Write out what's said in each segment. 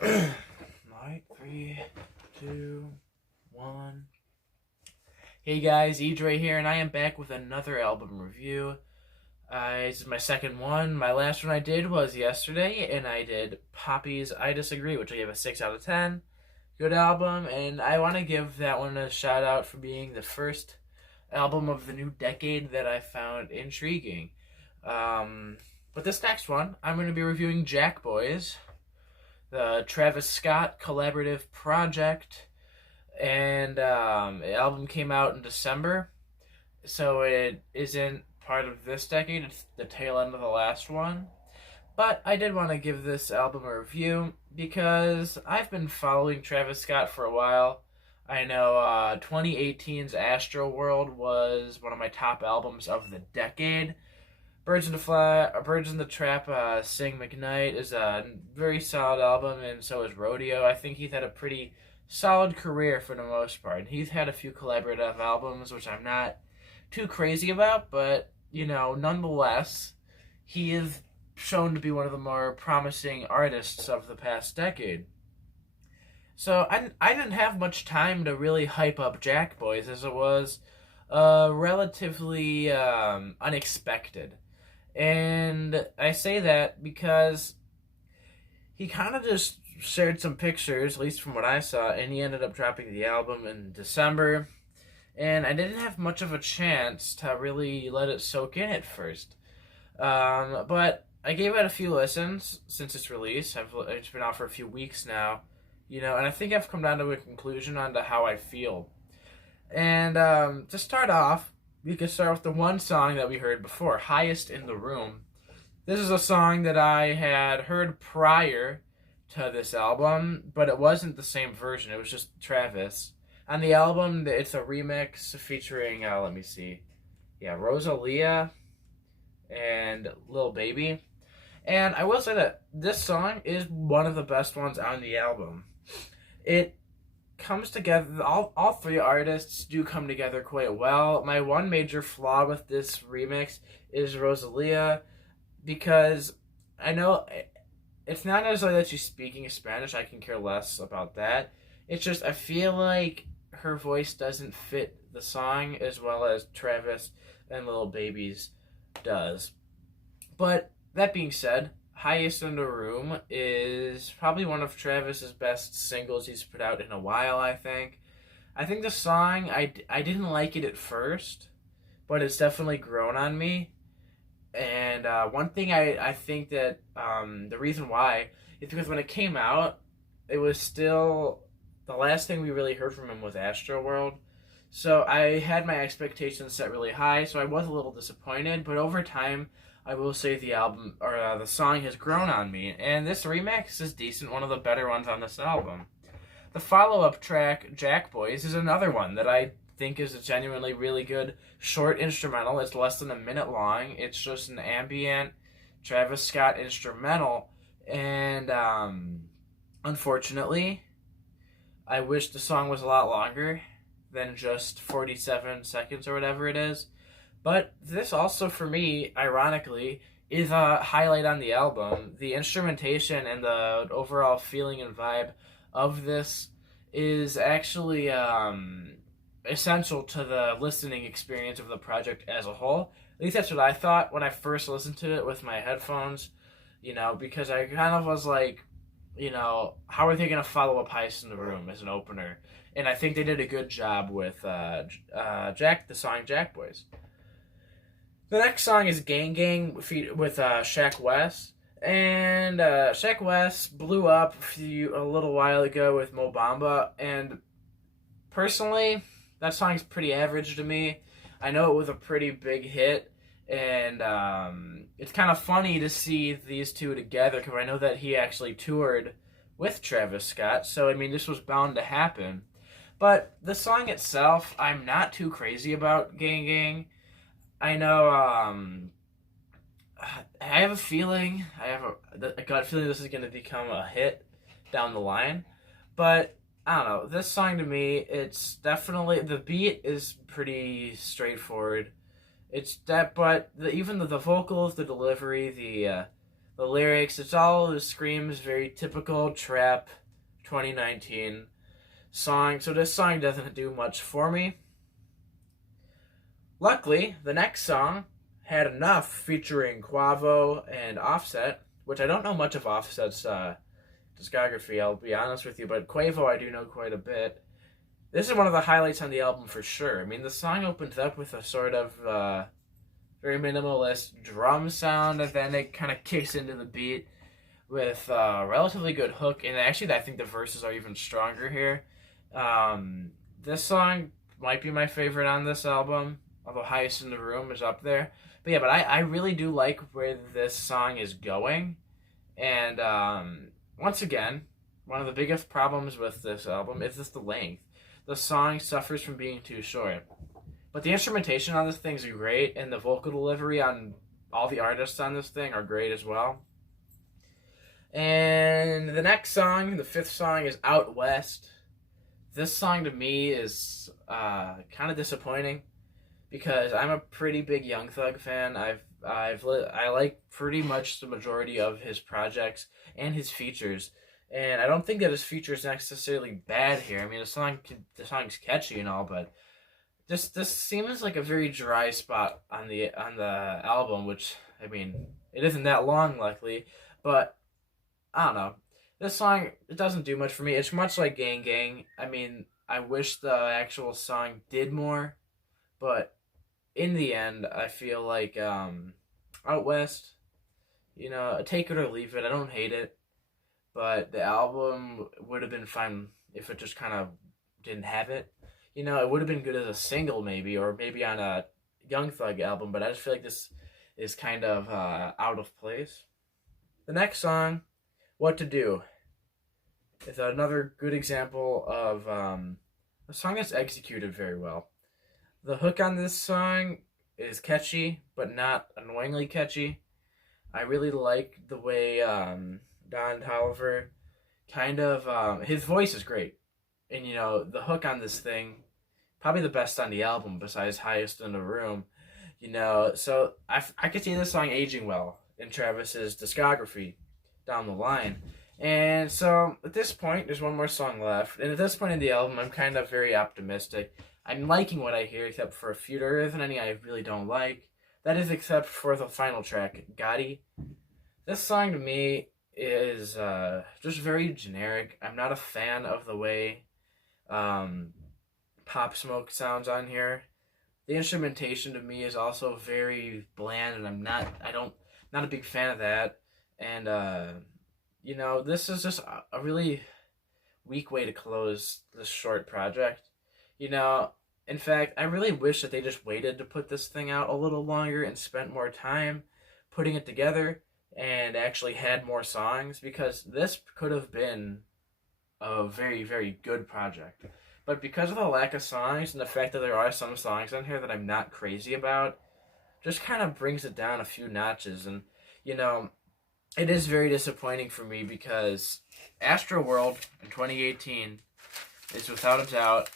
Alright, 3, 2, 1. Hey guys, Edre here, and I am back with another album review. This is my second one. My last one I did was yesterday, and I did Poppy's I Disagree, which I gave a 6 out of 10. Good album, and I want to give that one a shout out for being the first album of the new decade that I found intriguing. But this next one, I'm going to be reviewing Jackboys, the Travis Scott collaborative project, and the album came out in December, so it isn't part of this decade. It's the tail end of the last one. But I did want to give this album a review because I've been following Travis Scott for a while. I know 2018's Astroworld was one of my top albums of the decade. Birds in the Trap, Sing McKnight is a very solid album, and so is Rodeo. I think he's had a pretty solid career for the most part. He's had a few collaborative albums, which I'm not too crazy about, but, nonetheless, he is shown to be one of the more promising artists of the past decade. So I didn't have much time to really hype up Jackboys, as it was relatively unexpected. And I say that because he kind of just shared some pictures, at least from what I saw, and he ended up dropping the album in December. And I didn't have much of a chance to really let it soak in at first. But I gave it a few listens since its release. It's been out for a few weeks now, and I think I've come down to a conclusion on to how I feel. And to start off, we could start with the one song that we heard before, Highest in the Room. This is a song that I had heard prior to this album, but it wasn't the same version. It was just Travis. On the album, it's a remix featuring, Rosalia and Lil Baby. And I will say that this song is one of the best ones on the album. It comes together, all three artists do come together quite well. My one major flaw with this remix is Rosalia, because I know it's not necessarily that she's speaking Spanish. I can care less about that. It's just I feel like her voice doesn't fit the song as well as Travis and Lil Baby's does. But that being said, Highest in the Room is probably one of Travis's best singles he's put out in a while, I think. I think the song, I didn't like it at first, but it's definitely grown on me. And one thing I think that the reason why is because when it came out, it was still, the last thing we really heard from him was Astroworld. So I had my expectations set really high, so I was a little disappointed, but over time, I will say the song has grown on me, and this remix is decent, one of the better ones on this album. The follow-up track, Jackboys, is another one that I think is a genuinely really good short instrumental. It's less than a minute long. It's just an ambient Travis Scott instrumental, and unfortunately, I wish the song was a lot longer than just 47 seconds or whatever it is. But this also, for me, ironically, is a highlight on the album. The instrumentation and the overall feeling and vibe of this is actually essential to the listening experience of the project as a whole. At least that's what I thought when I first listened to it with my headphones, because I kind of was like, how are they going to follow up Highest in the Room as an opener? And I think they did a good job with the song Jackboys. The next song is Gang Gang with Shaq West. And Shaq West blew up a little while ago with Mo Bamba. And personally, that song's pretty average to me. I know it was a pretty big hit. And it's kind of funny to see these two together, because I know that he actually toured with Travis Scott. So, this was bound to happen. But the song itself, I'm not too crazy about Gang Gang. I know, I have a gut feeling this is going to become a hit down the line. But, I don't know, this song to me, it's definitely, the beat is pretty straightforward. It's that, but even the vocals, the delivery, The lyrics, it's all the screams, very typical trap 2019 song. So this song doesn't do much for me. Luckily, the next song had enough featuring Quavo and Offset, which I don't know much of Offset's discography, I'll be honest with you, but Quavo I do know quite a bit. This is one of the highlights on the album for sure. I mean, the song opens up with a sort of very minimalist drum sound, and then it kind of kicks into the beat with a relatively good hook. And actually, I think the verses are even stronger here. This song might be my favorite on this album, although Highest in the Room is up there. But yeah, I really do like where this song is going. And once again, one of the biggest problems with this album is just the length. The song suffers from being too short. But the instrumentation on this thing is great, and the vocal delivery on all the artists on this thing are great as well. And the next song, the fifth song, is Out West. This song to me is kind of disappointing because I'm a pretty big Young Thug fan. I like pretty much the majority of his projects and his features, and I don't think that his features are necessarily bad here. I mean, the song's catchy and all, but this seems like a very dry spot on the album, which, I mean, it isn't that long, luckily, but I don't know. This song, it doesn't do much for me. It's much like Gang Gang. I mean, I wish the actual song did more, but in the end, I feel like Out West, take it or leave it. I don't hate it, but the album would have been fine if it just kind of didn't have it. It would have been good as a single maybe, or maybe on a Young Thug album, but I just feel like this is kind of out of place. The next song, What to Do, is another good example of a song that's executed very well. The hook on this song is catchy, but not annoyingly catchy. I really like the way Don Tolliver kind of, his voice is great. And, the hook on this thing, probably the best on the album besides Highest in the Room. So I could see this song aging well in Travis's discography down the line. And so at this point, there's one more song left. And at this point in the album, I'm kind of very optimistic. I'm liking what I hear, except for a few. There isn't any I really don't like. That is except for the final track, Gatti. This song to me is just very generic. I'm not a fan of the way Pop Smoke sounds on here. The instrumentation to me is also very bland, and I'm not a big fan of that. And this is just a really weak way to close this short project. In fact, I really wish that they just waited to put this thing out a little longer and spent more time putting it together and actually had more songs, because this could have been a very, very good project. But because of the lack of songs and the fact that there are some songs on here that I'm not crazy about, just kind of brings it down a few notches. And, it is very disappointing for me because Astroworld in 2018 is without a doubt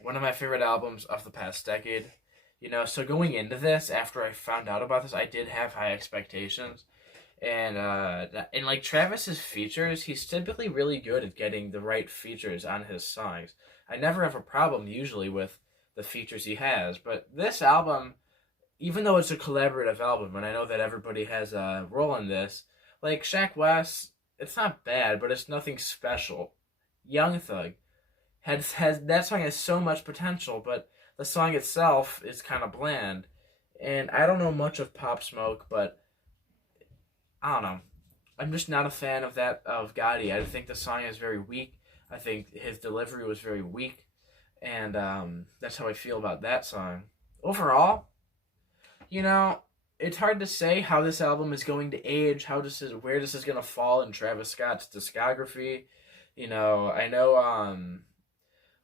one of my favorite albums of the past decade. So going into this, after I found out about this, I did have high expectations. And like Travis's features, he's typically really good at getting the right features on his songs. I never have a problem usually with the features he has, but this album, even though it's a collaborative album, and I know that everybody has a role in this, like Shaq West, it's not bad, but it's nothing special. Young Thug has that song has so much potential, but the song itself is kind of bland. And I don't know much of Pop Smoke, but I don't know. I'm just not a fan of Gatti. I think the song is very weak. I think his delivery was very weak, and that's how I feel about that song. Overall, it's hard to say how this album is going to age, where this is going to fall in Travis Scott's discography. I know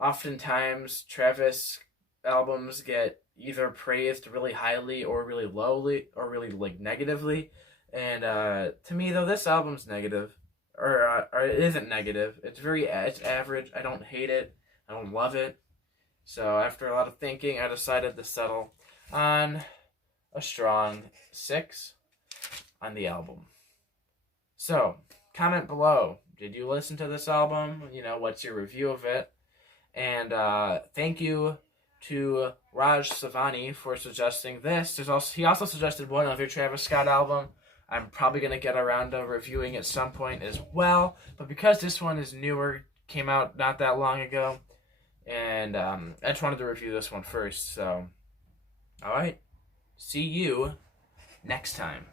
oftentimes Travis albums get either praised really highly or really lowly or really negatively. And to me, though, this album's negative, or it isn't negative. It's average. I don't hate it. I don't love it. So after a lot of thinking, I decided to settle on a strong 6 on the album. So, comment below. Did you listen to this album? What's your review of it? And thank you to Raj Savani for suggesting this. He also suggested one other Travis Scott album. I'm probably going to get around to reviewing at some point as well. But because this one is newer, came out not that long ago, and I just wanted to review this one first. So, alright. See you next time.